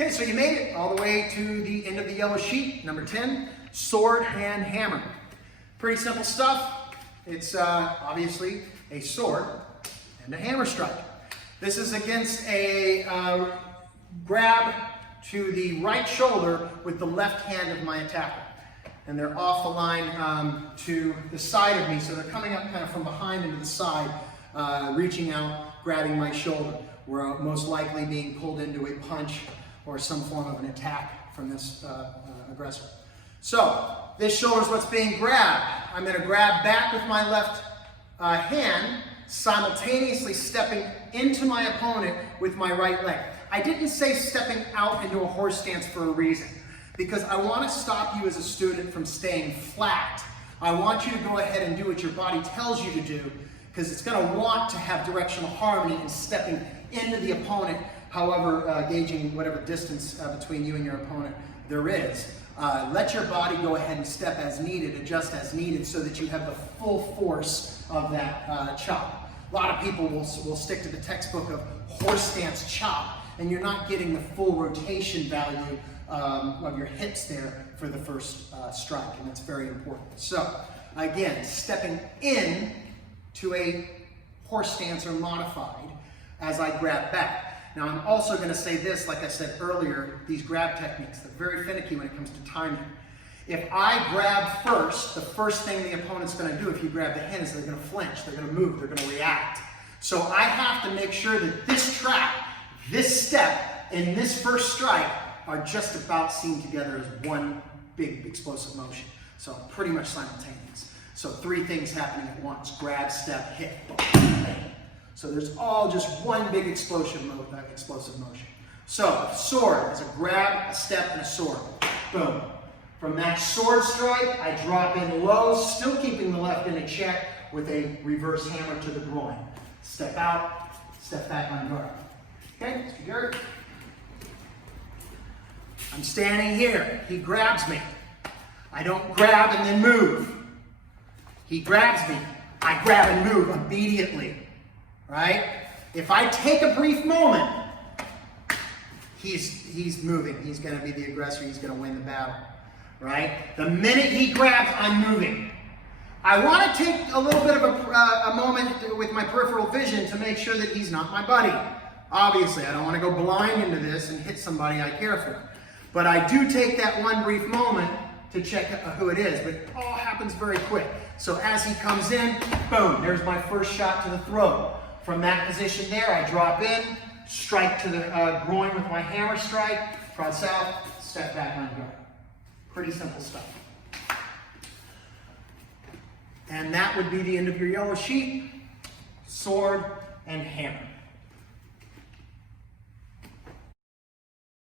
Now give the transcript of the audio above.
Okay, so you made it all the way to the end of the yellow sheet, number 10, sword and hammer. Pretty simple stuff. It's obviously a sword and a hammer strike. This is against a grab to the right shoulder with the left hand of my attacker. And they're off the line to the side of me, so they're coming up kind of from behind into the side, reaching out, grabbing my shoulder. We're most likely being pulled into a punch or some form of an attack from this aggressor. So, this shoulder is what's being grabbed. I'm going to grab back with my left hand, simultaneously stepping into my opponent with my right leg. I didn't say stepping out into a horse stance for a reason, because I want to stop you as a student from staying flat. I want you to go ahead and do what your body tells you to do, because it's going to want to have directional harmony in stepping into the opponent, however, gauging whatever distance between you and your opponent there is. Let your body go ahead and step as needed, adjust as needed, so that you have the full force of that chop. A lot of people will stick to the textbook of horse stance chop, and you're not getting the full rotation value of your hips there for the first strike, and that's very important. So, again, stepping in to a horse stance or modified as I grab back. Now, I'm also going to say this, like I said earlier, these grab techniques, they're very finicky when it comes to timing. If I grab first, the first thing the opponent's going to do if you grab the hand is they're going to flinch, they're going to move, they're going to react. So I have to make sure that this trap, this step, and this first strike are just about seen together as one big explosive motion. So pretty much simultaneous. So 3 things happening at once: grab, step, hit, bang. So there's all just one big explosive motion. So sword is a grab, a step, and a sword. Boom. From that sword strike, I drop in low, still keeping the left in a check with a reverse hammer to the groin. Step out, step back on guard. Okay, Mr. Garrett. I'm standing here. He grabs me. I don't grab and then move. He grabs me. I grab and move immediately. Right? If I take a brief moment, he's moving. He's going to be the aggressor. He's going to win the battle. Right? The minute he grabs, I'm moving. I want to take a little bit of a moment with my peripheral vision to make sure that he's not my buddy. Obviously, I don't want to go blind into this and hit somebody I care for. But I do take that one brief moment to check who it is. But it all happens very quick. So as he comes in, boom, there's my first shot to the throat. From that position there, I drop in, strike to the groin with my hammer strike, prod south, step back on guard. Pretty simple stuff. And that would be the end of your yellow sheet, sword and hammer.